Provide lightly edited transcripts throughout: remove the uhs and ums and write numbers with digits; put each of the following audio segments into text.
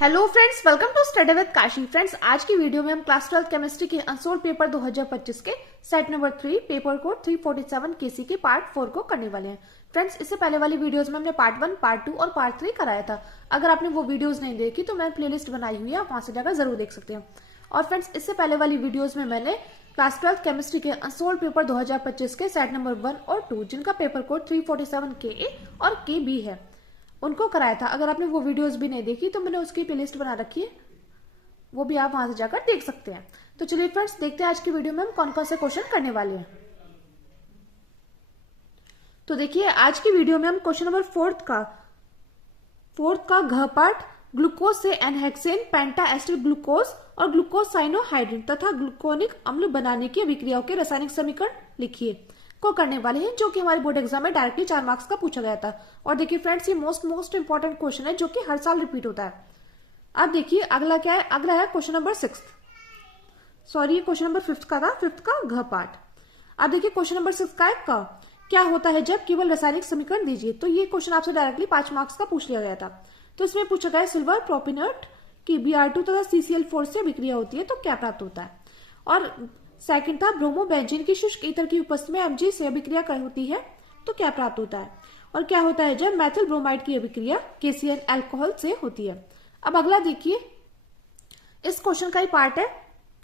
Hello friends, welcome to study with Kashi. Friends, आज की video में हम क्लास 12 केमिस्ट्री के अनसोल्ड पेपर 2025 के set number 3 paper code 347 KC के पार्ट 4 को करने वाले हैं। फ्रेंड्स, इससे पहले वाली वीडियोस में हमने पार्ट 1, पार्ट 2 और पार्ट 3 कराया था। अगर आपने वो वीडियोस नहीं देखी तो मैंने प्लेलिस्ट बनाई हुई है, आप वहां से जाकर जरूर देख सकते हैं। और फ्रेंड्स, इससे पहले वाली वीडियोज में मैंने क्लास 12 केमिस्ट्री के अनसोल्ड पेपर 2025 के सेट नंबर 1 और 2 जिनका पेपर कोड 347 के और के बी है उनको कराया था। अगर आपने वो वीडियोस भी नहीं देखी तो मैंने उसकी प्लेलिस्ट बना रखी है, वो भी आप वहां से जाकर देख सकते हैं। तो चलिए फ्रेंड्स, देखते हैं आज की वीडियो में हम कौन कौन से क्वेश्चन करने वाले हैं। तो देखिए, आज की वीडियो में हम क्वेश्चन नंबर फोर्थ का घ पार्ट ग्लूकोज से एनहेक्सेन, पेंटा एसिड ग्लूकोज और ग्लूकोज साइनोहाइड्रिन तथा ग्लूकोनिक अम्ल बनाने की अभिक्रियाओं के रासायनिक समीकरण लिखिए को करने वाले हैं, जो कि हमारे बोर्ड एग्जाम में डायरेक्टली 4 मार्क्स का पूछा गया था। और देखिए फ्रेंड्स, ये मोस्ट इंपॉर्टेंट क्वेश्चन है जो कि हर साल रिपीट होता है। अब देखिए अगला क्या है। अगला है क्वेश्चन नंबर 6, सॉरी ये क्वेश्चन नंबर 5 का था, 5th का घ पार्ट। अब देखिए क्वेश्चन नंबर 6 का है क, क्या होता है जब केवल रासायनिक समीकरण दीजिए। तो ये क्वेश्चन आपसे डायरेक्टली 5 मार्क्स का पूछ लिया गया था। तो इसमें पूछा गया सिल्वर प्रोपिनेट की Br2 तथा CCl4 से अभिक्रिया होती है तो क्या प्राप्त होता है। और सेकंड था ब्रोमो बेंजीन की शुष्क ईथर की उपस्थिति में Mg से अभिक्रिया होती है तो क्या प्राप्त होता है। और क्या होता है जब मैथिल ब्रोमाइड की अभिक्रिया KCl अल्कोहल से होती है। अब अगला देखिए, इस क्वेश्चन का ही पार्ट है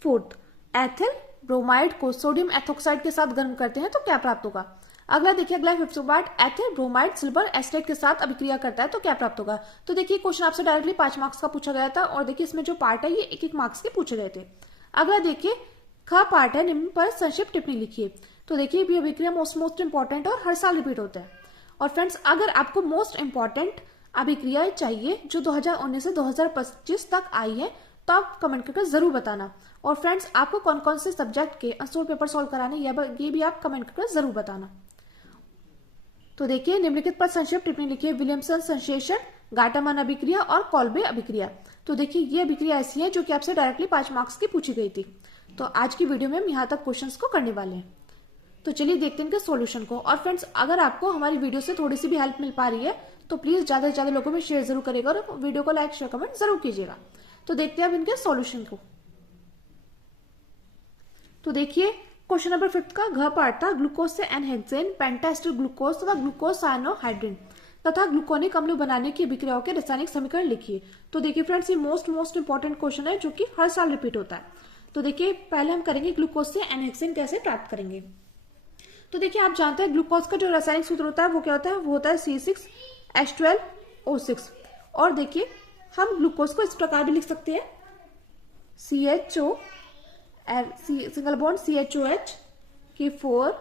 4th, एथिल ब्रोमाइड को सोडियम एथोक्साइड के साथ गर्म करते हैं तो क्या प्राप्त होगा। अगला देखिए, अगला 5th part, ethyl bromide silver acetate के साथ अभिक्रिया करता है तो क्या प्राप्त होगा। तो देखिए क्वेश्चन आपसे डायरेक्टली 5 मार्क्स का पूछा गया था और देखिए इसमें जो पार्ट है ये 1-1 मार्क्स के पूछे गए थे। अगला देखिए ख पार्ट है, निम्न पर संक्षिप्त टिप्पणी लिखिए। तो देखिए ये अभिक्रिया मोस्ट इंपॉर्टेंट और हर साल रिपीट होता है। और फ्रेंड्स, अगर आपको मोस्ट इंपॉर्टेंट अभिक्रियाएं चाहिए जो 2019 से 2025 तक आई है तो आप कमेंट करके जरूर बताना। और फ्रेंड्स, आपको कौन कौन से सब्जेक्ट के अनसोल्ड पेपर सॉल्व कराने ये भी आप कमेंट करके जरूर बताना। तो देखिए निम्नलिखित पर संक्षिप्त टिप्पणी लिखिए। विलियमसन संश्लेषण, गाटामन अभिक्रिया और कॉल्बे अभिक्रिया। तो देखिए ये अभिक्रिया ऐसी है जो कि आपसे डायरेक्टली 5 मार्क्स की पूछी गई थी। तो आज की वीडियो में हम यहाँ तक क्वेश्चंस को करने वाले हैं। तो चलिए देखते हैं इनके सॉल्यूशन को। और फ्रेंड्स, अगर आपको हमारी वीडियो से थोड़ी सी भी हेल्प मिल पा रही है तो प्लीज ज्यादा से ज्यादा लोगों में शेयर जरूर करेगा और वीडियो को लाइक शेयर कमेंट जरूर कीजिएगा। तो देखते हैं अब इनके सॉल्यूशन को। तो देखिए क्वेश्चन नंबर 5 का घ पार्ट था, ग्लूकोज से एनहेक्सेन, पेंटा एसिड ग्लूकोज तथा ग्लूकोज साइनोहाइड्रिन तथा ग्लूकोनिक अम्ल बनाने की अभिक्रियाओं के रासायनिक समीकरण लिखिए। तो देखिए फ्रेंड्स, ये मोस्ट इंपॉर्टेंट क्वेश्चन है जो कि हर साल रिपीट होता है। तो देखिए पहले हम करेंगे ग्लूकोज से एनहेक्सेन कैसे प्राप्त करेंगे। तो देखिए आप जानते हैं ग्लूकोज का जो रासायनिक सूत्र होता है वो क्या होता है, वो होता है C6H12O6। और देखिए हम ग्लूकोज को इस प्रकार भी लिख सकते हैं, CHO सिंगल बॉन्ड CHOH की 4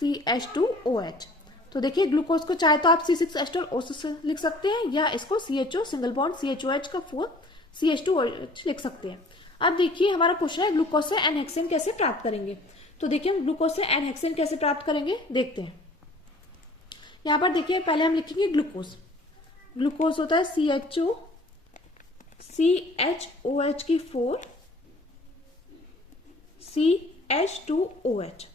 CH2OH। तो देखिए ग्लूकोज को चाहे तो आप C6H12O6 लिख सकते हैं या इसको CHO सिंगल बॉन्ड CHOH का 4 CH2OH लिख सकते हैं। अब देखिए हमारा क्वेश्चन है ग्लूकोज से एनहेक्सेन कैसे प्राप्त करेंगे। तो देखिए हम ग्लूकोज से एनहेक्सेन कैसे प्राप्त करेंगे देखते हैं। यहां पर देखिए पहले हम लिखेंगे ग्लूकोज होता है CHO CHOH की 4 CH2OH।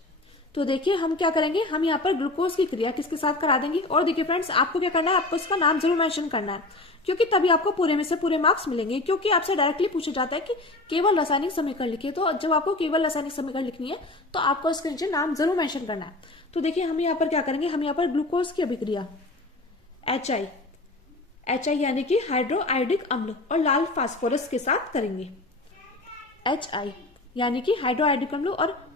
तो देखिए हम क्या करेंगे, हम यहाँ पर ग्लूकोज की क्रिया किसके साथ करा देंगे। और देखिए फ्रेंड्स, आपको क्या करना है, आपको इसका नाम जरूर मेंशन करना है क्योंकि तभी आपको पूरे में से पूरे मार्क्स मिलेंगे। क्योंकि आपसे डायरेक्टली पूछा जाता है कि केवल रासायनिक समीकरण लिखिए, तो जब आपको केवल रासायनिक समीकरण लिखनी है तो आपको इसके नीचे नाम जरूर मेंशन करना है। तो देखिए हम यहाँ पर क्या करेंगे, हम यहाँ पर ग्लूकोज की अभिक्रिया HI यानी कि हाइड्रोआयोडिक अम्ल और लाल फास्फोरस के साथ करेंगे। HI यानी कि हाइड्रोआयोडिक अम्ल और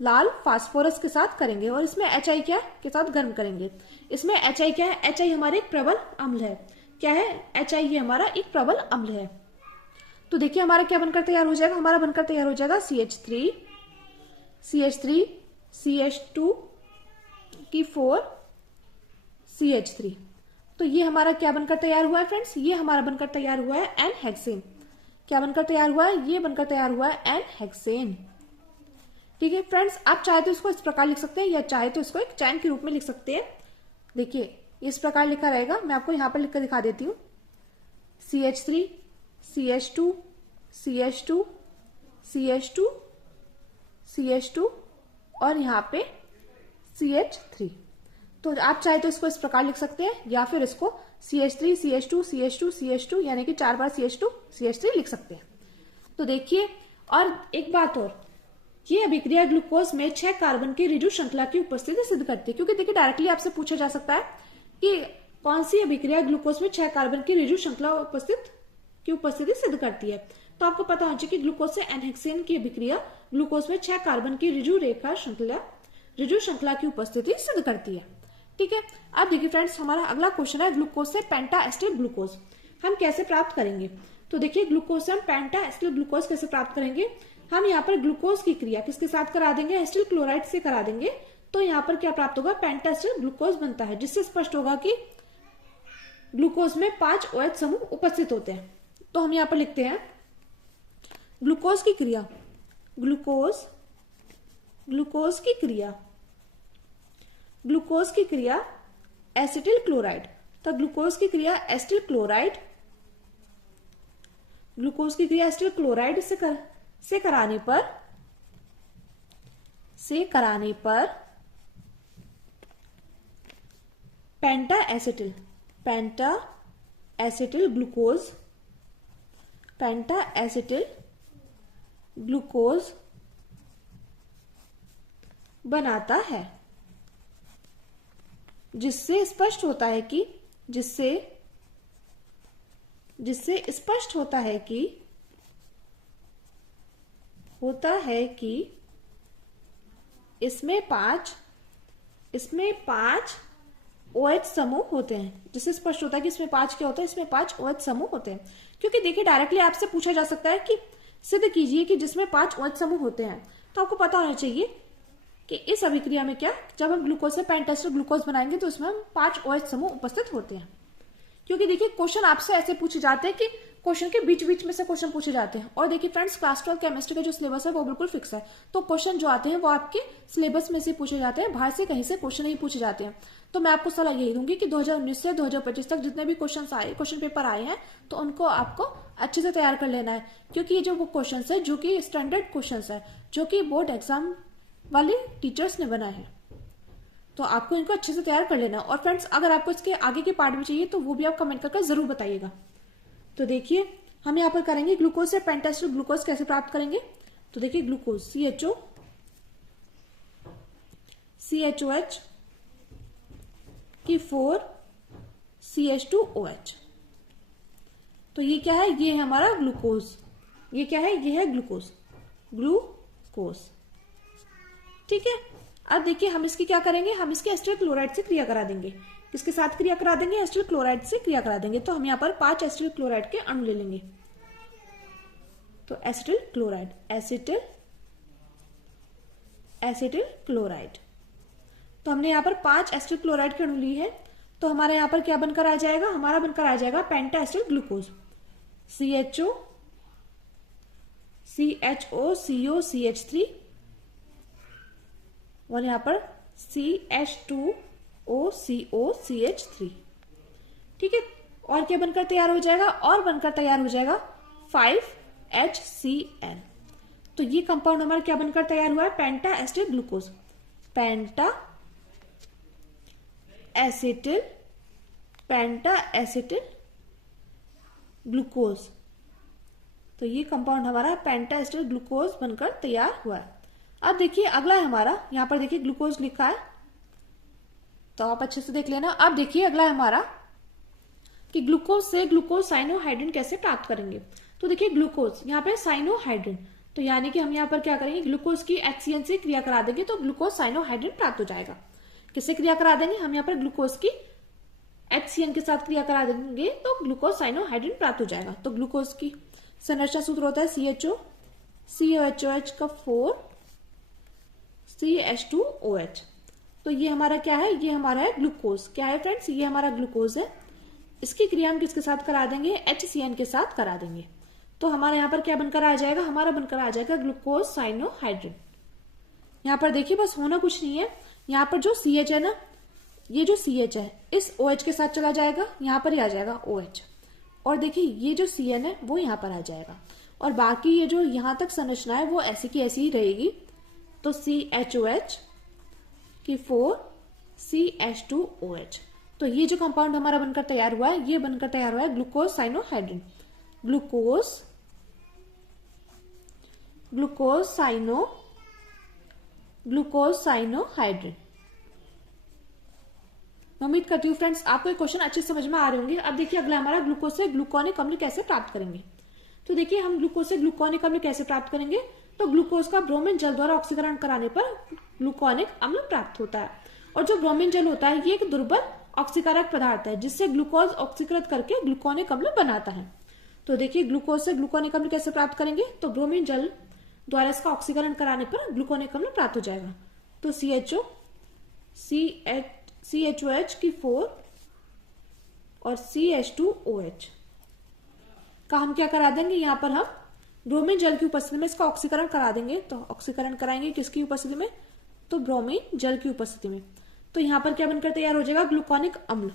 लाल फास्फोरस के साथ करेंगे। और इसमें HI क्या के साथ गर्म करेंगे। इसमें HI क्या है, HI हमारे एक प्रबल अम्ल है। क्या है HI, ये हमारा एक प्रबल अम्ल है। तो देखिए हमारा क्या बनकर तैयार हो जाएगा, हमारा बनकर तैयार हो जाएगा CH3 CH2 की 4 CH3। तो ये हमारा क्या बनकर तैयार हुआ है फ्रेंड्स, ये हमारा बनकर तैयार हुआ है एनहेक्सेन। क्या बनकर तैयार हुआ है, ये बनकर तैयार हुआ है एनहेक्सेन। ठीक है फ्रेंड्स, आप चाहे तो इसको इस प्रकार लिख सकते हैं या चाहे तो इसको एक चैन के रूप में लिख सकते हैं। देखिए इस प्रकार लिखा रहेगा, मैं आपको यहां पर लिखकर दिखा देती हूँ। CH3 CH2 CH2 CH2 CH2 और यहाँ पे CH3। तो आप चाहे तो इसको इस प्रकार लिख सकते हैं या फिर इसको CH3 CH2 CH2 CH2 यानी कि 4 बार CH2 CH3 लिख सकते हैं। तो देखिए, और एक बात और, ये अभिक्रिया ग्लूकोज में 6 कार्बन की रिजु श्रृंखला की उपस्थिति सिद्ध करती है। क्योंकि देखिए डायरेक्टली आपसे पूछा जा सकता है कि कौन सी अभिक्रिया ग्लूकोज में 6 कार्बन की रिजु श्रृंखला की उपस्थिति सिद्ध करती है। तो आपको पता होना चाहिए कि ग्लूकोज से एनहेक्सेन की अभिक्रिया ग्लूकोज में 6 कार्बन की रिजु श्रृंखला की उपस्थिति सिद्ध करती है। ठीक है, अब देखिए फ्रेंड्स, हमारा अगला क्वेश्चन है ग्लूकोज से पेंटा एसिटिल ग्लूकोज हम कैसे प्राप्त करेंगे। तो देखिए, ग्लूकोज से हम पेंटा एसिटिल ग्लूकोज कैसे प्राप्त करेंगे। हम यहाँ पर ग्लूकोज की क्रिया किसके साथ करा देंगे, एसिटिल क्लोराइड से करा देंगे। तो यहाँ पर क्या प्राप्त होगा, पेंटा एसिटिल ग्लूकोज बनता है, जिससे स्पष्ट होगा कि ग्लूकोज में 5 OH समूह उपस्थित होते हैं। तो हम यहाँ पर लिखते हैं ग्लूकोज की क्रिया, ग्लूकोज की क्रिया एसिटिल क्लोराइड। तो ग्लूकोज की क्रिया एसिटिल क्लोराइड, ग्लूकोज की क्रिया एसिटिल क्लोराइड से कराने पर पेंटा एसिटिल ग्लूकोज बनाता है, जिससे स्पष्ट होता है कि इसमें 5 OH समूह होते हैं। जिससे स्पष्ट होता है कि इसमें 5 क्या होता है, इसमें 5 OH समूह होते हैं। क्योंकि देखिए डायरेक्टली आपसे पूछा जा सकता है कि सिद्ध कीजिए कि जिसमें 5 OH समूह होते हैं। तो आपको पता होना चाहिए कि इस अभिक्रिया में क्या, जब हम ग्लूकोज से पेंटा एसिटिल ग्लूकोज बनाएंगे तो उसमें 5 OH समूह उपस्थित होते हैं। क्योंकि देखिए क्वेश्चन आपसे ऐसे पूछे जाते हैं कि क्वेश्चन के बीच बीच में से क्वेश्चन पूछे जाते हैं। और देखिए फ्रेंड्स, क्लास 12 केमिस्ट्री का जो सिलेबस है वो बिल्कुल फिक्स है। तो क्वेश्चन जो आते हैं वो आपके सिलेबस में से पूछे जाते हैं, बाहर से कहीं से क्वेश्चन नहीं पूछे जाते हैं। तो मैं आपको सलाह यही दूंगी कि 2019 से 2025 तक जितने भी क्वेश्चन पेपर आए हैं तो उनको आपको अच्छे से तैयार कर लेना है। क्योंकि ये जो वो क्वेश्चन है जो कि स्टैंडर्ड क्वेश्चन है, जो कि बोर्ड एग्जाम वाले टीचर्स ने बनाए हैं, तो आपको इनको अच्छे से तैयार कर लेना। और फ्रेंड्स, अगर आपको इसके आगे के पार्ट भी चाहिए तो वो भी आप कमेंट करके जरूर बताइएगा। तो देखिए, हम यहाँ पर करेंगे ग्लूकोज से पेंटा एसिटिल ग्लूकोज कैसे प्राप्त करेंगे। तो देखिए, ग्लूकोज CHOH की 4 CH2OH। तो ये क्या है, ये है हमारा ग्लूकोज। ये क्या है, ये है ग्लूकोज। ठीक है, अब देखिए हम इसकी क्या करेंगे, हम इसके एसिटिल क्लोराइड से क्रिया करा देंगे। किसके साथ क्रिया करा देंगे, एसिटिल क्लोराइड से क्रिया करा देंगे। तो हम यहाँ पर 5 एसिटिल क्लोराइड के अणु ले लेंगे। तो एसिटिल क्लोराइड, तो हमने यहाँ पर 5 एसिटिल क्लोराइड के अणु ली है। तो हमारे यहाँ पर क्या बनकर आ जाएगा, हमारा बनकर आ जाएगा penta acetyl glucose, CHO CO CH3 और यहाँ पर CH2O CO CH3। ठीक है, और क्या बनकर तैयार हो जाएगा, और बनकर तैयार हो जाएगा 5HCl। तो ये कंपाउंड हमारा क्या बनकर तैयार हुआ है, पेंटा एसिटिल ग्लूकोज, पेंटा एसिटिल ग्लूकोज। तो ये कंपाउंड हमारा पेंटा एसिटिल ग्लूकोज बनकर तैयार हुआ है। अब देखिए अगला है हमारा, यहाँ पर देखिए ग्लूकोज लिखा है, तो आप अच्छे से देख लेना। अब देखिए अगला है हमारा कि ग्लूकोज से ग्लूकोज साइनोहाइड्रिन कैसे प्राप्त करेंगे। तो देखिए ग्लूकोज, यहाँ पे साइनोहाइड्रिन, तो यानी कि हम यहाँ पर क्या करेंगे, ग्लूकोज की HCN से क्रिया करा देंगे तो ग्लूकोज साइनोहाइड्रिन प्राप्त हो जाएगा। किससे क्रिया करा देंगे, हम यहाँ पर ग्लूकोज की HCN के साथ क्रिया करा देंगे तो ग्लूकोज साइनोहाइड्रिन प्राप्त हो जाएगा। तो ग्लूकोज की संरचना सूत्र होता है CHOH का 4 CH2OH। तो ये हमारा क्या है, ये हमारा है ग्लूकोज। क्या है फ्रेंड्स, ये हमारा ग्लूकोज है। इसकी क्रिया हम किसके साथ करा देंगे, HCN के साथ करा देंगे। तो हमारे यहाँ पर क्या बनकर आ जाएगा, हमारा बनकर आ जाएगा ग्लूकोज साइनोहाइड्रिन। यहाँ पर देखिए बस होना कुछ नहीं है, यहाँ पर जो CH है ना, ये जो CH है इस OH के साथ चला जाएगा, यहाँ पर ही आ जाएगा OH। और देखिए ये जो CN है वो यहाँ पर आ जाएगा, और बाकी ये जो यहाँ तक संरचना है वो ऐसी की ऐसी ही रहेगी। तो CHOH की 4 CH2OH। तो ये जो कंपाउंड हमारा बनकर तैयार हुआ है, ये बनकर तैयार हुआ है ग्लूकोज साइनोहाइड्रिन। Glucose cyanohydrin. मैं उम्मीद करती हूँ फ्रेंड्स आपको ये क्वेश्चन अच्छे से समझ में आ रहे होंगे। अब देखिए अगला हमारा ग्लूकोज से ग्लूकोनिक अम्ल कैसे प्राप्त करेंगे। तो देखिए हम ग्लूकोज से ग्लूकोनिक अम्ल कैसे प्राप्त करेंगे। तो ग्लूकोज का ब्रोमीन जल द्वारा ऑक्सीकरण कराने पर ग्लूकोनिक अम्ल प्राप्त होता है। और जो ब्रोमीन जल होता है ये एक दुर्बल ऑक्सीकारक पदार्थ है जिससे ग्लूकोज ऑक्सीकृत करके ग्लूकोनिक अम्ल बनाता है। तो देखिए ग्लूकोज से ग्लूकोनिक अम्ल कैसे प्राप्त करेंगे। तो ब्रोमीन जल द्वारा इसका ऑक्सीकरण कराने पर ग्लूकोनिक अम्ल प्राप्त हो जाएगा। तो CHOH की 4 और CH2OH का हम क्या करा देंगे, यहाँ पर हम ब्रोमीन जल की उपस्थिति में इसका ऑक्सीकरण करा देंगे। तो ऑक्सीकरण कराएंगे किसकी उपस्थिति में, तो ब्रोमीन जल की उपस्थिति में। तो यहाँ पर क्या बनकर तैयार हो जाएगा, ग्लूकोनिक अम्ल।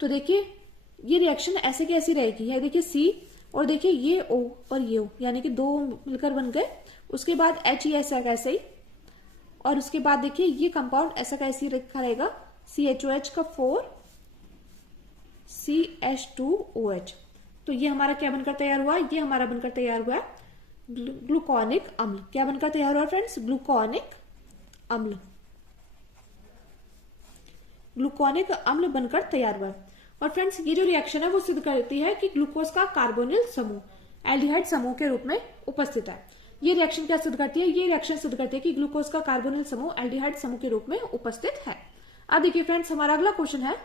तो देखिए ये रिएक्शन ऐसे की ऐसी रहेगी। ये देखिए C और देखिए ये O और ये O यानी कि दो मिलकर बन गए। उसके बाद H ऐसा ऐसे ही, और उसके बाद देखिए ये कंपाउंड ऐसा का ऐसे रखा रहेगा CHOH का 4 CH2OH। तो ये हमारा क्या बनकर तैयार हुआ, ये हमारा बनकर तैयार हुआ ग्लूकोनिक अम्ल। क्या बनकर तैयार हुआ फ्रेंड्स, ग्लूकोनिक अम्ल। ग्लूकोनिक अम्ल बनकर तैयार हुआ। और फ्रेंड्स ये जो रिएक्शन है वो सिद्ध करती है कि ग्लूकोज का कार्बोनिल समूह एल्डिहाइड समूह के रूप में उपस्थित है। ये रिएक्शन क्या सिद्ध करती है, ये रिएक्शन सिद्ध करती है कि ग्लूकोज का कार्बोनिल समूह एल्डिहाइड समूह के रूप में उपस्थित है। अब देखिए फ्रेंड्स हमारा अगला क्वेश्चन है,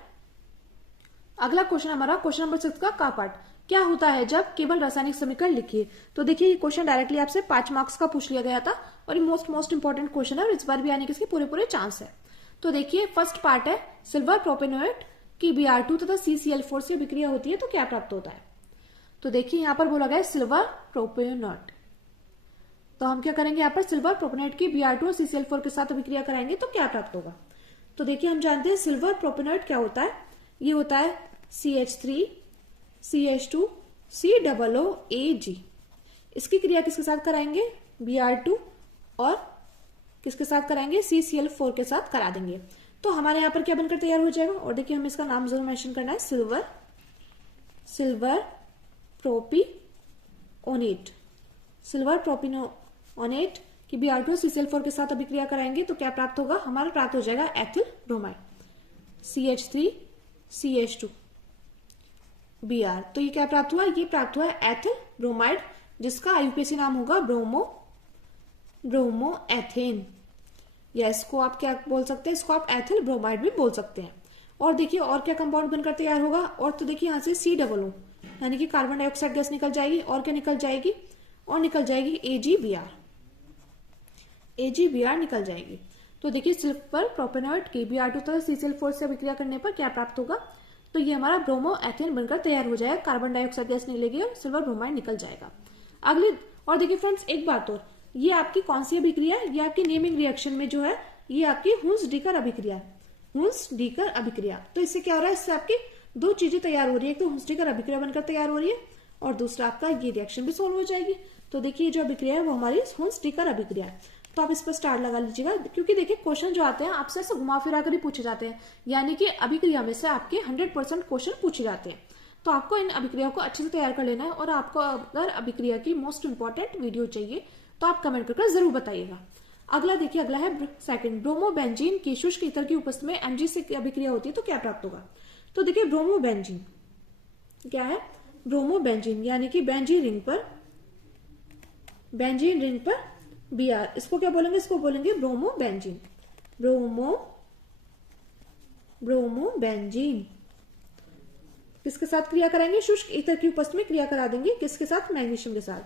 अगला क्वेश्चन हमारा क्वेश्चन नंबर 6 का पार्ट, क्या होता है जब केवल रासायनिक समीकरण लिखिए। तो देखिए ये क्वेश्चन डायरेक्टली आपसे 5 मार्क्स का पूछ लिया गया था और ये मोस्ट इंपॉर्टेंट क्वेश्चन है और इस बार भी आने के इसके पूरे चांस है। तो देखिए फर्स्ट पार्ट है, सिल्वर प्रोपेनोएट की Br2 तथा CCl4 से अभिक्रिया होती है तो क्या प्राप्त होता है। तो देखिए यहाँ पर बोला गया है सिल्वर प्रोपेनोएट, तो हम क्या करेंगे, यहाँ पर सिल्वर प्रोपेनोएट की Br2 और CCl4 के साथ अभिक्रिया कराएंगे तो क्या प्राप्त होगा। तो देखिए हम जानते हैं सिल्वर प्रोपेनोएट क्या होता है, ये होता है CH3 CH2 COOAG। इसकी क्रिया किसके साथ कराएंगे, Br2 और किसके साथ कराएंगे, CCl4 के साथ करा देंगे। तो हमारे यहाँ पर क्या बनकर तैयार हो जाएगा, और देखिए हमें इसका नाम जरूर मेंशन करना है, सिल्वर प्रोपिओनेट। सिल्वर प्रोपिओनेट की Br2 CCl4 के साथ अभिक्रिया कराएंगे तो क्या प्राप्त होगा, हमारा प्राप्त हो जाएगा ethyl bromide CH3 CH2 Br। तो ये क्या प्राप्त हुआ, ये प्राप्त हुआ एथिल ब्रोमाइड जिसका IUPAC नाम होगा ब्रोमोएथेन, या इसको आप क्या बोल सकते हैं, इसको आप एथिल ब्रोमाइड भी बोल सकते हैं। और देखिए और क्या कंपाउंड बनकर तैयार होगा, और तो देखिए यहाँ से COO यानी कि कार्बन डाइऑक्साइड गैस निकल जाएगी, और क्या निकल जाएगी, और निकल जाएगी AgBr निकल जाएगी। तो देखिए सिल्वर प्रोपेनोएट की Br2 तथा CCl4 से अभिक्रिया करने पर क्या प्राप्त होगा, तो ये हमारा ब्रोमोएथेन बनकर तैयार हो जाएगा, कार्बन डाइऑक्साइड गैस निकलेगी और सिल्वर ब्रोमाइड निकल जाएगा। अगली और देखिए फ्रेंड्स एक बात और, ये आपकी कौन सी अभिक्रिया है, ये आपकी नेमिंग रिएक्शन में जो है ये आपकी हुंस-डीकर अभिक्रिया है, हुंस-डीकर अभिक्रिया। तो इससे क्या हो रहा है, इससे आपकी दो चीजें तैयार हो रही है, एक तो हुंस-डीकर अभिक्रिया बनकर तैयार हो रही है और दूसरा आपका ये रिएक्शन भी सोल्व हो जाएगी। तो देखिए जो अभिक्रिया है वो हमारी हुंस-डीकर अभिक्रिया है। तो आप इस पर स्टार लगा लीजिएगा, क्योंकि देखिए क्वेश्चन जो आते हैं आपसे ऐसे घुमा फिरा कर ही पूछे जाते हैं, यानी कि अभिक्रिया में से आपके 100% क्वेश्चन पूछे जाते हैं। तो आपको इन अभिक्रिया को अच्छे से तैयार कर लेना है, और आपको अगर अभिक्रिया की मोस्ट इंपॉर्टेंट वीडियो चाहिए तो आप कमेंट करके जरूर बताइएगा। अगला देखिए, अगला है सेकंड, ब्रोमोबेंजीन की शुष्क ईथर की उपस्थिति में Mg से अभिक्रिया होती है तो क्या प्राप्त होगा। तो देखिए ब्रोमोबेंजीन क्या है, ब्रोमोबेंजीन यानी कि बेंजीन रिंग पर Br, इसको क्या बोलेंगे, इसको बोलेंगे ब्रोमोबेंजीन। ब्रोमोबेंजीन किसके साथ क्रिया कराएंगे, शुष्क ईथर की उपस्थिति में क्रिया करा देंगे, किसके साथ, मैग्नीशियम के साथ।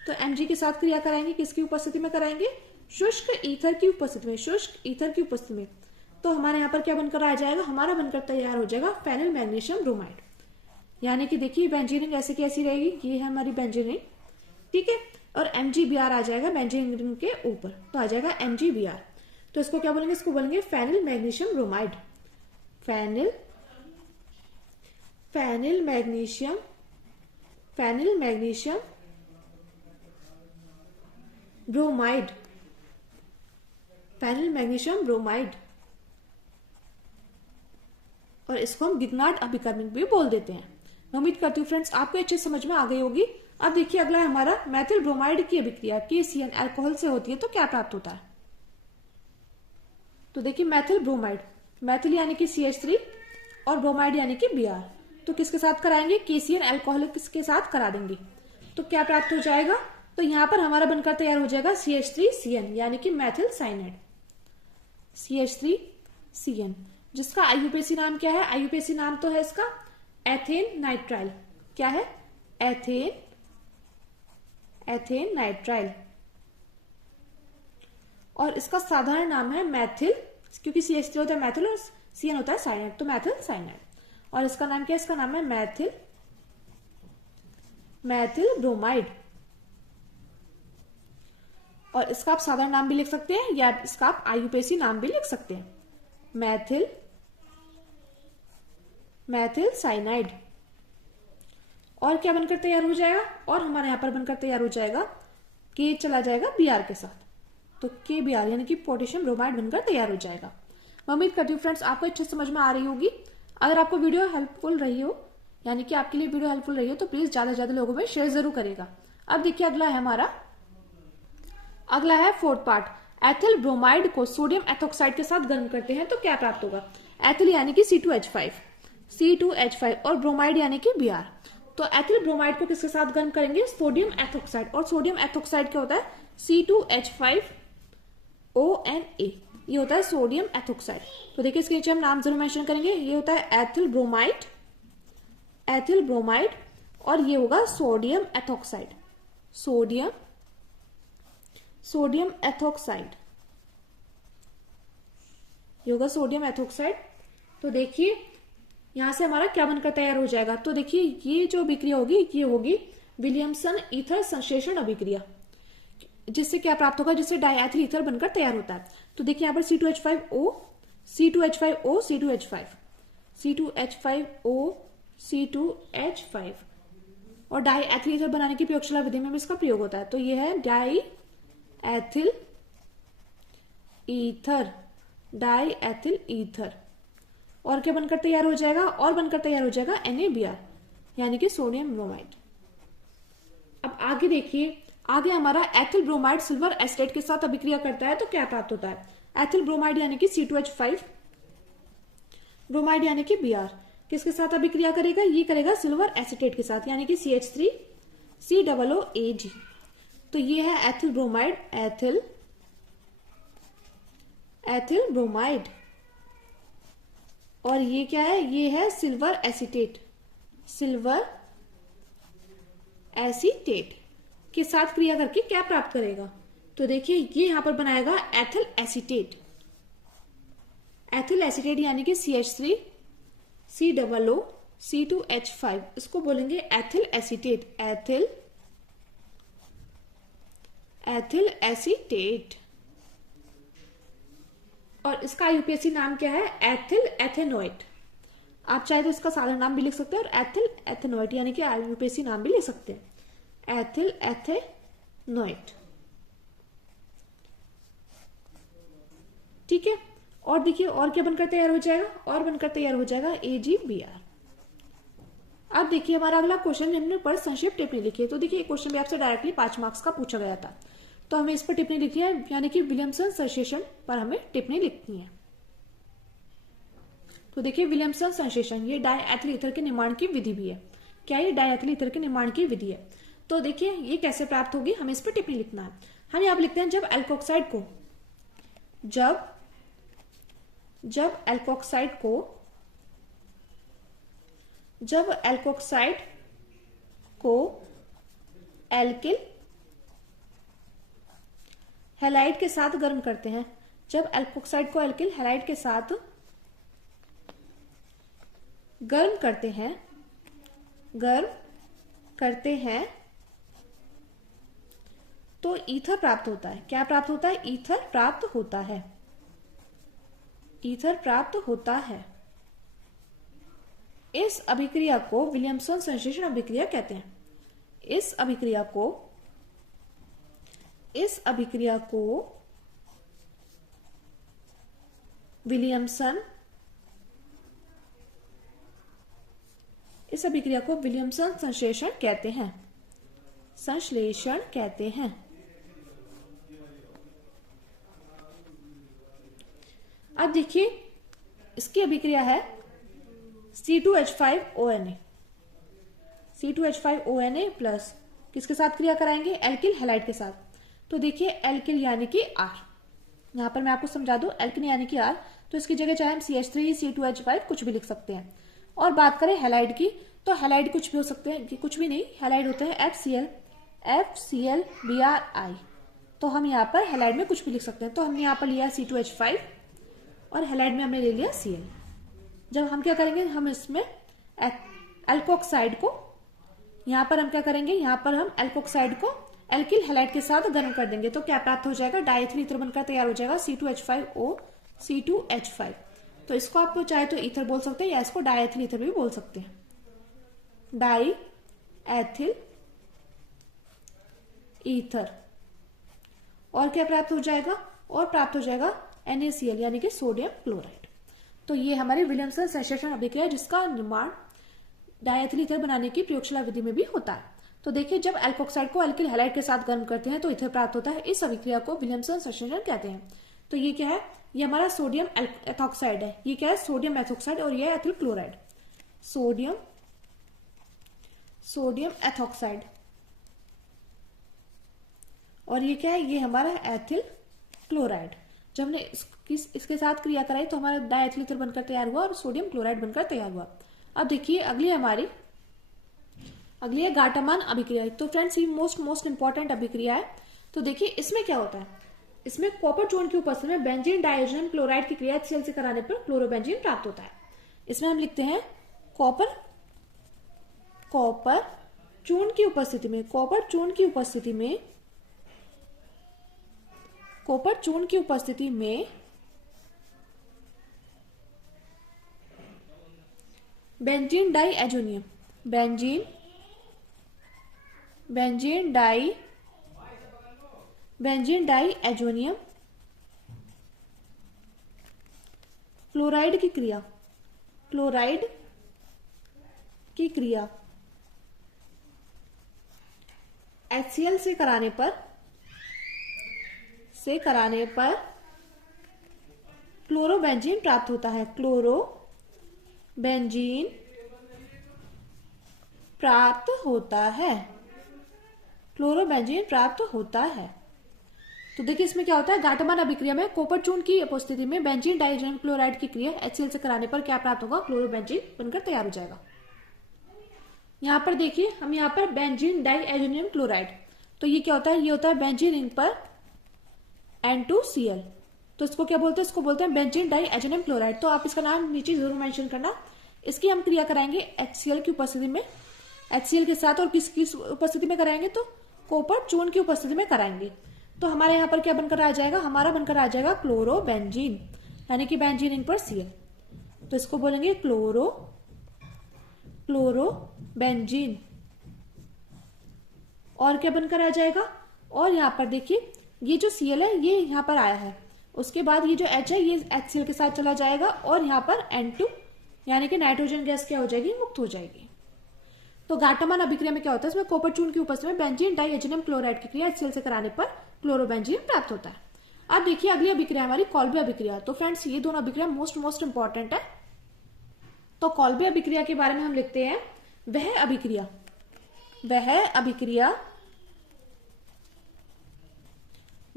तो Mg के साथ क्रिया कराएंगे, किसकी उपस्थिति में कराएंगे, शुष्क ईथर की उपस्थिति में, शुष्क ईथर की उपस्थिति में। तो हमारे यहाँ पर क्या बनकर आ जाएगा, हमारा बनकर तैयार हो जाएगा फेनिल मैग्नीशियम ब्रोमाइड। यानी कि देखिए बेंजीन रिंग ऐसे की ऐसी रहेगी, ये है हमारी बेंजीन रिंग, ठीक है, और MgBr आ जाएगा बेंजीन रिंग के ऊपर, तो आ जाएगा MgBr। तो इसको क्या बोलेंगे, इसको बोलेंगे phenyl magnesium bromide, phenyl magnesium bromide, phenyl magnesium bromide. और इसको हम गिगनार्ड अभिकर्मक भी बोल देते हैं। मैं उम्मीद करती हूँ फ्रेंड्स आपको अच्छे समझ में आ गई होगी। अब देखिए अगला है हमारा मैथिल ब्रोमाइड की अभिक्रिया KCN अल्कोहल से होती है तो क्या प्राप्त होता है। तो देखिए मैथिल ब्रोमाइड, मैथिल यानी कि CH3 और ब्रोमाइड यानी कि Br, तो किसके साथ कराएंगे, KCN अल्कोहल किसके साथ करा देंगे तो क्या प्राप्त हो जाएगा। तो यहां पर हमारा बनकर तैयार हो जाएगा CH3CN यानी कि मैथिल साइनाइड, CH3CN, जिसका IUPAC नाम क्या है, IUPAC नाम तो है इसका एथेन नाइट्राइल। क्या है, एथेन नाइट्राइल, और इसका साधारण नाम है मैथिल, क्योंकि CH3 होता है मैथिल और CN होता है साइनाइड, तो मैथिल साइनाइड। और इसका नाम क्या है, इसका नाम है मैथिल ब्रोमाइड, और इसका आप साधारण नाम भी लिख सकते हैं या इसका आप IUPAC नाम भी लिख सकते हैं, मैथिल साइनाइड। और क्या बनकर तैयार हो जाएगा, और हमारे यहां पर बनकर तैयार हो जाएगा K चला जाएगा Br के साथ, तो KBr यानी कि पोटेशियम ब्रोमाइड बनकर तैयार हो जाएगा। मैं उम्मीद करती हूँ फ्रेंड्स आपको अच्छे समझ में आ रही होगी। अगर आपको वीडियो हेल्पफुल रही हो, यानी कि आपके लिए वीडियो हेल्पफुल रही हो, तो प्लीज ज्यादा से ज्यादा लोगों में शेयर जरूर करेगा। अब देखिए अगला है फोर्थ पार्ट। एथिल ब्रोमाइड को सोडियम एथोक्साइड के साथ गर्म करते हैं तो क्या प्राप्त होगा। एथिल यानी कि C2H5 और ब्रोमाइड यानी कि Br। तो एथिल ब्रोमाइड को किसके साथ गर्म करेंगे, सोडियम एथोक्साइड, और सोडियम एथोक्साइड क्या होता है, C2H5ONa, ये होता है सोडियम एथोक्साइड। तो देखिए इसके नीचे हम नाम जरूर मेंशन करेंगे, ये होता है एथिल ब्रोमाइड, और ये होगा सोडियम एथोक्साइड, सोडियम एथोक्साइड, ये होगा सोडियम एथोक्साइड। तो देखिए यहां से हमारा क्या बनकर तैयार हो जाएगा, तो देखिए ये जो अभिक्रिया होगी ये होगी विलियमसन ईथर संश्लेषण अभिक्रिया, जिससे क्या प्राप्त होगा, जिससे डायएथिल ईथर बनकर तैयार होता है। तो देखिए यहाँ पर C2H5O और डायएथिल ईथर बनाने की प्रयोगशाला विधि में भी इसका प्रयोग होता है। तो ये है डायएथिल ईथर, और क्या बनकर तैयार हो जाएगा, और बनकर तैयार हो जाएगा NaBr यानी कि सोडियम ब्रोमाइड। अब आगे देखिए, आगे हमारा एथिल ब्रोमाइड सिल्वर एसिटेट के साथ अभिक्रिया करता है तो क्या प्राप्त होता है। एथिल ब्रोमाइड यानी कि C2H5, ब्रोमाइड यानी कि Br किसके साथ अभिक्रिया करेगा, ये करेगा सिल्वर एसिटेट के साथ यानी कि CH3COOAg। तो ये है एथिल ब्रोमाइड, एथिल ब्रोमाइड, और ये क्या है, ये है सिल्वर एसिटेट के साथ क्रिया करके क्या प्राप्त करेगा। तो देखिए ये यहां पर बनाएगा एथिल एसिटेट यानी कि CH3COOC2H5, इसको बोलेंगे एथिल एसिटेट, और इसका IUPAC नाम क्या है, एथिल एथेनोएट। आप चाहे तो इसका साधारण नाम भी लिख सकते हैं और एथिल एथेनोएट यानी कि IUPAC नाम भी लिख सकते हैं, एथिल एथेनोएट। ठीक है, और देखिए और क्या बनकर तैयार हो जाएगा, और बनकर तैयार हो जाएगा AgBr। अब देखिए हमारा अगला क्वेश्चन, हमने पर संक्षेप टिप्पणी लिखी है। तो देखिए क्वेश्चन भी आपसे डायरेक्टली 5 मार्क्स का पूछा गया था, तो हमें इस पर टिप्पणी लिखनी है, यानी कि विलियमसन संश्लेषण पर हमें टिप्पणी लिखनी है। तो देखिए विलियमसन संश्लेषण ये डायएथिल ईथर के निर्माण की विधि भी है। क्या ये डायएथिल ईथर के निर्माण की विधि है। तो देखिए ये कैसे प्राप्त होगी, हमें इस पर टिप्पणी लिखना है। हम यहाँ लिखते हैं जब एल्कोक्साइड को एल्किल हैलाइड के साथ गर्म करते हैं, जब एल्कोक्साइड को एल्किल हैलाइड के साथ गर्म करते हैं तो ईथर प्राप्त होता है। क्या प्राप्त होता है, ईथर प्राप्त होता है। इस अभिक्रिया को विलियमसन संश्लेषण अभिक्रिया कहते हैं। इस अभिक्रिया को विलियमसन इस अभिक्रिया को विलियमसन संश्लेषण कहते हैं। संश्लेषण कहते हैं। अब देखिए इसकी अभिक्रिया है C2H5ONA। C2H5ONA प्लस किसके साथ क्रिया कराएंगे? एल्किल हैलाइड के साथ। तो देखिए एल्किल यानी कि R, यहां पर मैं आपको समझा दूं एल्किल यानी कि R, तो इसकी जगह चाहे हम CH3 C2H5 कुछ भी लिख सकते हैं। और बात करें हैलाइड की, तो हैलाइड कुछ भी हो सकते हैं, कुछ भी नहीं, हैलाइड होते हैं FCl Bri। तो हम यहाँ पर हैलाइड में कुछ भी लिख सकते हैं। तो हमने यहाँ पर लिया C2H5 और हैलाइड में हमने ले लिया Cl। जब हम क्या करेंगे, हम इसमें एल्कोक्साइड को, यहाँ पर हम क्या करेंगे, यहाँ पर हम एल्कोक्साइड को एल्किल हैलाइड के साथ गर्म कर देंगे। तो क्या प्राप्त हो जाएगा? डाइएथिल ईथर बनकर तैयार हो जाएगा C2H5O C2H5। तो इसको आप चाहे तो ईथर बोल सकते हैं या इसको डाइएथिल ईथर भी बोल सकते हैं। Die ethyl ether. और क्या प्राप्त हो जाएगा? और प्राप्त हो जाएगा NaCl यानी कि सोडियम क्लोराइड। तो ये हमारी विलियमसन संश्लेषण अभिक्रिया है जिसका निर्माण डाइएथिल ईथर बनाने की प्रयोगशाला विधि में भी होता है। तो देखिए जब एल्कोक्साइड को एल्किल हैलाइड के साथ गर्म करते हैं तो ईथर प्राप्त होता है। इस अभिक्रिया को विलियमसन संश्लेषण कहते हैं। तो ये क्या है? ये हमारा सोडियम एथॉक्साइड है। ये क्या है? Sodium ethoxide. और ये है एथिल क्लोराइड, सोडियम एथॉक्साइड। और ये क्या है? ये हमारा एथिल क्लोराइड। जब हमने इसके साथ क्रिया कराई तो हमारा डाइएथिल ईथर बनकर तैयार हुआ और सोडियम क्लोराइड बनकर तैयार हुआ। अब देखिए अगली है गाटमान अभिक्रिया। तो फ्रेंड्स ये मोस्ट इंपॉर्टेंट अभिक्रिया है। तो देखिए इसमें क्या होता है, इसमें कॉपर चूर्ण की उपस्थिति में बेंजीन डाइहाइड्रोजन क्लोराइड की क्रिया HCl से कराने पर क्लोरोबेंजीन प्राप्त होता है। इसमें हम लिखते हैं कॉपर चूर्ण की उपस्थिति में बेंजीन डाइएजोनियम क्लोराइड की क्रिया HCl से कराने पर क्लोरोबेंजीन प्राप्त होता है। क्लोरोबेंजीन प्राप्त होता है। तो देखिए इसमें क्या होता है, गाटमान अभिक्रिया में कॉपर चूर्ण की उपस्थिति में बेंजीन डाइहाइड्रोजन क्लोराइड की क्रिया HCl से कराने पर क्या प्राप्त होगा? क्लोरोबेंजीन बनकर तैयार हो जाएगा। यहाँ पर देखिए हम यहाँ पर बेंजीन डाइएजोनियम क्लोराइड, तो ये क्या होता है? ये होता है बेंजीन रिंग पर N2Cl। तो इसको क्या बोलते हैं? इसको बोलते हैं बेंजीन डाइएजोनियम क्लोराइड। तो आप इसका नाम नीचे जरूर मेंशन करना। इसकी हम क्रिया कराएंगे HCl की उपस्थिति में, HCl के साथ। और किसकी उपस्थिति में कराएंगे? तो कॉपर चूर्ण की उपस्थिति में कराएंगे। तो हमारे यहाँ पर क्या बनकर आ जाएगा? हमारा बनकर आ जाएगा क्लोरोबेंजीन यानी कि बेंजीन रिंग पर Cl। तो इसको बोलेंगे क्लोरोबेंजीन। और क्या बनकर आ जाएगा? और यहाँ पर देखिए ये जो Cl है ये यहाँ पर आया है, उसके बाद ये जो H है ये HCl के साथ चला जाएगा और यहाँ पर N2 यानी कि नाइट्रोजन गैस क्या हो जाएगी? मुक्त हो जाएगी। तो गाटमान अभिक्रिया में क्या होता है? इसमें कॉपर चूर्ण की उपस्थिति में बेंजीन डाइएजोनियम क्लोराइड की क्रिया HCl से कराने पर क्लोरोबेंजीन प्राप्त होता है। अब देखिए अगली अभिक्रिया हमारी कॉल्बे अभिक्रिया। तो फ्रेंड्स ये दोनों अभिक्रिया मोस्ट इंपॉर्टेंट है। तो कॉल्बे अभिक्रिया के बारे में हम लिखते हैं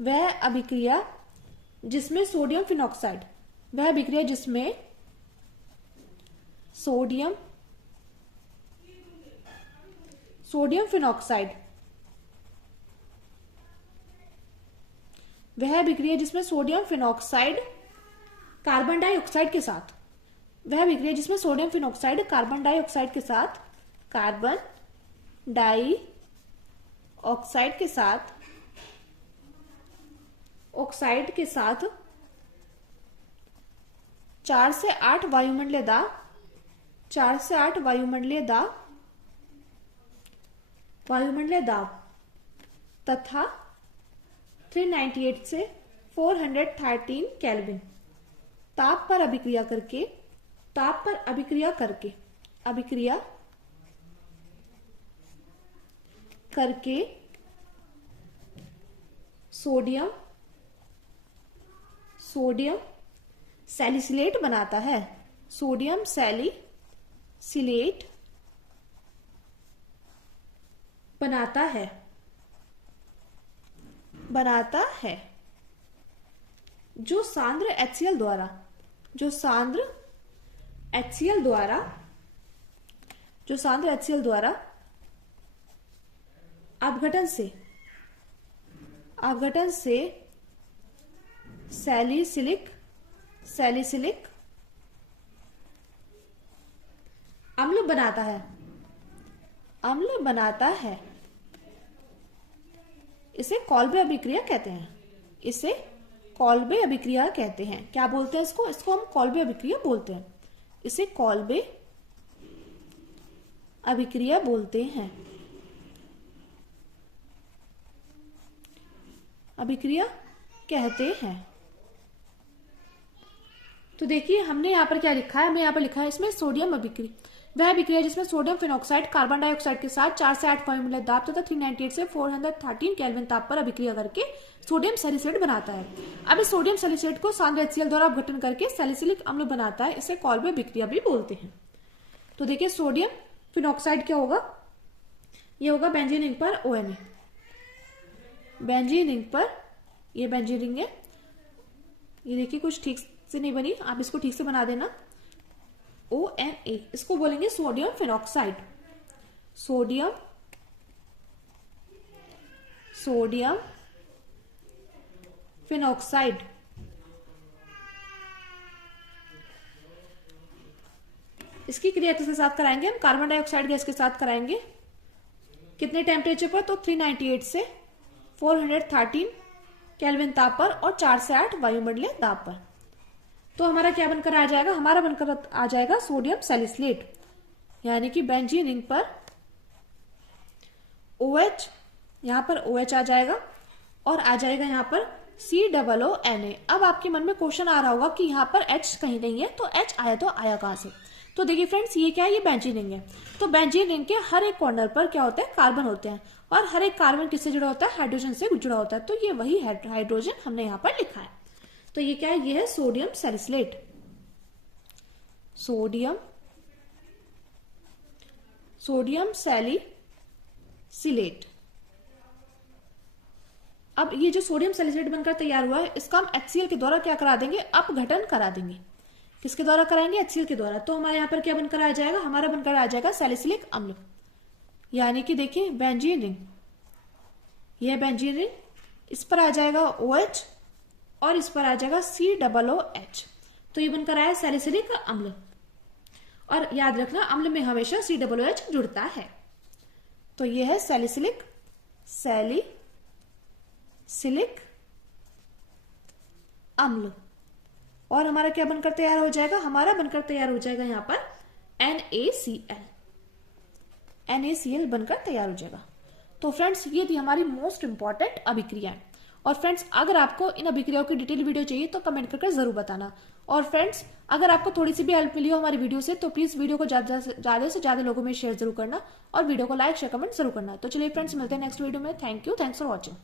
वह अभिक्रिया जिसमें सोडियम फिनॉक्साइड, वह अभिक्रिया जिसमें सोडियम फिनॉक्साइड, वह अभिक्रिया जिसमें सोडियम फिनॉक्साइड कार्बन डाइऑक्साइड के साथ, वह अभिक्रिया जिसमें सोडियम फिनॉक्साइड कार्बन डाइऑक्साइड के साथ 4 से 8 वायुमंडलीय दाब तथा 398 से 413 केल्विन ताप पर अभिक्रिया करके करके सोडियम सैलिसिलेट बनाता है। सोडियम सैलिसिलेट बनाता है जो सांद्र HCl द्वारा अपघटन से सैलिसिलिक अम्ल बनाता है। इसे कॉल्बे अभिक्रिया कहते हैं। क्या बोलते हैं इसको हम कॉल्बे अभिक्रिया बोलते हैं। इसे कॉल्बे अभिक्रिया बोलते हैं। अभिक्रिया कहते हैं। तो देखिए हमने यहाँ पर क्या लिखा है, हमें यहाँ पर लिखा है इसमें सोडियम अभिक्रिया वह अभिक्रिया जिसमें सोडियम फिनॉक्साइड कार्बन डाइऑक्साइड के साथ 4 से 8 वायुमंडलीय दाब तथा 398 से 413 केल्विन ताप पर अभिक्रिया करके सोडियम सैलिसिलेट बनाता है। अब इस सोडियम सैलिसिलेट को सांद्र HCl द्वारा अपघटन करके सैलिसिलिक अम्ल बनाता है। इसे कॉल्बे अभिक्रिया भी बोलते हैं। तो देखिए सोडियम फिनॉक्साइड क्या होगा, ये होगा बेंजीन रिंग पर ONA। बेंजीन रिंग पर ये बेंजीन रिंग है, ये देखिए कुछ ठीक से नहीं बनी, आप इसको ठीक से बना देना। ONA इसको बोलेंगे सोडियम फिनॉक्साइड। सोडियम फिनॉक्साइड इसकी क्रिया किसके साथ कराएंगे हम, कार्बन डाइऑक्साइड गैस के साथ कराएंगे। कितने टेम्परेचर पर, तो 398 से 413 केल्विन ताप पर और 4 से 8 वायुमंडलीय दाब पर। तो हमारा क्या बनकर आ जाएगा, हमारा बनकर आ जाएगा सोडियम सैलिसिलेट, यानी कि बेंजीन रिंग पर OH, यहां पर OH आ जाएगा और आ जाएगा यहाँ पर COONA। अब आपके मन में क्वेश्चन आ रहा होगा कि यहाँ पर H कहीं नहीं है, तो H आया तो आया कहां से। तो देखिए फ्रेंड्स ये क्या है, ये बेंजीन रिंग है। तो बेंजीन रिंग के हर एक कॉर्नर पर क्या होता है, कार्बन होते हैं और हर एक कार्बन किससे जुड़ा होता है, हाइड्रोजन से जुड़ा होता है। तो ये वही हाइड्रोजन हमने यहाँ पर लिखा है। तो ये क्या है, ये है सोडियम सैलिसिलेट। Sodium salicylate. अब ये जो सोडियम सैलिसिलेट बनकर तैयार हुआ है, इसका हम HCl के द्वारा क्या करा देंगे, अपघटन करा देंगे। किसके द्वारा कराएंगे, HCl के द्वारा। तो हमारे यहाँ पर क्या बनकर आ जाएगा, हमारा बनकर आ जाएगा सैलिसिलिक अम्ल, यानी कि देखिए बेंजीन रिंग, यह बेंजीन रिंग, इस पर आ जाएगा OH और इस पर आ जाएगा COOH। तो ये बनकर आया सैलिसिलिक अम्ल। और याद रखना अम्ल में हमेशा COOH जुड़ता है। तो ये है सैलिसिलिक अम्ल। और हमारा क्या बनकर तैयार हो जाएगा, हमारा बनकर तैयार हो जाएगा यहाँ पर NaCl बनकर तैयार हो जाएगा। तो फ्रेंड्स ये थी हमारी मोस्ट इंपॉर्टेंट अभिक्रियाएं। और फ्रेंड्स अगर आपको इन अभिक्रियाओं की डिटेल वीडियो चाहिए तो कमेंट करके जरूर बताना। और फ्रेंड्स अगर आपको थोड़ी सी भी हेल्प मिली हो हमारी वीडियो से तो प्लीज वीडियो को ज्यादा से ज्यादा लोगों में शेयर जरूर करना और वीडियो को लाइक शेयर कमेंट जरूर करना। तो चलिए फ्रेंड्स मिलते हैं नेक्स्ट वीडियो में। Thank you, thanks for watching.